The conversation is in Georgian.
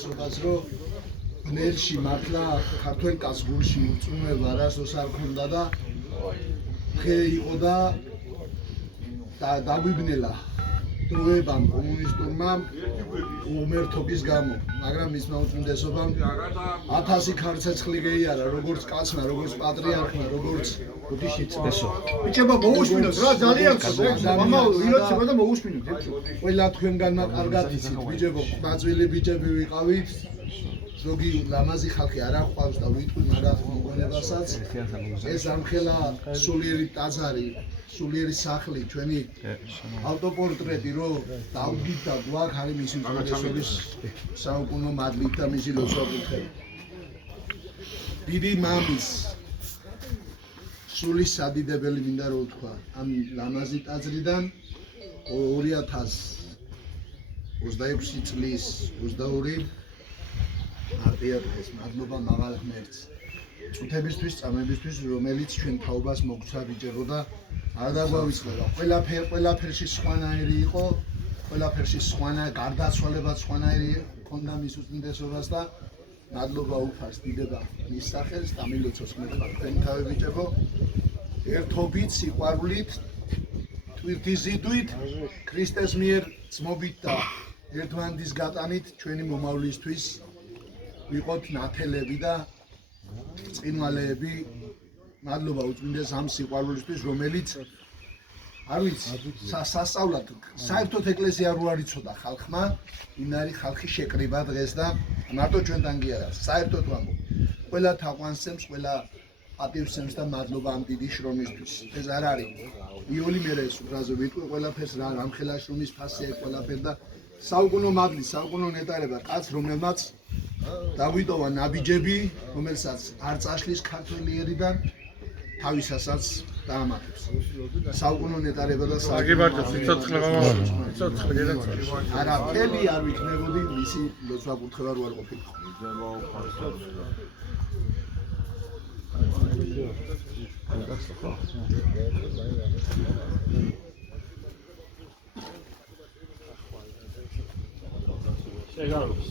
უმეტესობას რომ ნელში მართლა ქართველ კაცს გულში უწუნება არასდროს არ ქონდა და ხე იყო და დაგვიბნელა დროებამ კომუნისტურმა უმერთობის გამო, მაგრამ მისმა უწმინდესობამ 1000 ქარცეცხლი ღეიარა, როგორც კაცმა, როგორც პატრიარქმა, როგორც ღვთისმშობლმა. ბიჭებო, მოусმინოთ რა, ძალიან ხდება. მამა ვიროცება და მოусმინოთ. ყველა თქვენგანმა კარგად იცით, ბიჭებო, ყმაწვილი ბიჭები ვიყავით. ზოგი ლამაზი ხალხი არ აყვავს და ვიტყვი მაგათ მოგონებასაც. ეს ამხელა სულიერი ტაძარი, სულიერი სახლი, ჩვენი ავტოპორტრეტი რო დავდით და გვაქვს არის მისი უწმინდესობის საუკუნო მადლით და მისი ლოცვა-კურთხევით. დიდი მამის სულის სადიდებელი მინდა რომ ვთქვა ამ ლამაზი ტაძრიდან 2026 წლის 22 მარტია დღეს მადლობა მაღალ ღმერთს წუთებისთვის, წამებისთვის, რომელიც ჩვენ თაობას მოგცა ბიჭებო და არ დაგვავიწყდება. ყველაფერში სხვანაირი იყო, ყველაფერში გარდაცვალებაც სხვანაირი ჰქონდა მის უწმინდესობას და მადლობა უფარს დიდება მის სახელს და მილოცოს მეთქვა თქვენი თავი ბიჭებო. ერთობით, სიყვარულით, ტვირთიზიდვით, ქრისტეს მიერ ძმობით და ერთმანეთის გატანით ჩვენი მომავლისთვის ვიყოთ ნათელები და წინვალეები. მადლობა უწმინდეს ამ სიყვარულისთვის, რომელიც არ ვიცი, სასწაულად საერთოდ ეკლესია რო არ იცოდა ხალხმა, იმ არის ხალხი შეკრიბა დღეს და მარტო ჩვენთან კი არა, საერთოდ ვამბობ. ყველა თაყვანსცემს, ყველა პატივსცემს და მადლობა ამ დიდი შრომისთვის. ეს არ არის იოლი მერე ეს ფრაზე ვიტყვი ყველაფერს რა ამხელა შრომის ფასია ყველაფერ და საუკუნო მადლი, საუკუნო ნეტარება კაც რომელმაც დაგვიტოვა ნაბიჯები, რომელსაც არ წაშლის ქართველი ერიდან თავისასაც დაამატებს. საუკუნო ნეტარება და აგიბარჯო სიცოცხლე მამა. სიცოცხლე გადაწყვეტ. არაფერი არ ვიქნებოდი მისი ლოცვა-კურთხევა რო არ ყოფილიყო. შეგაროს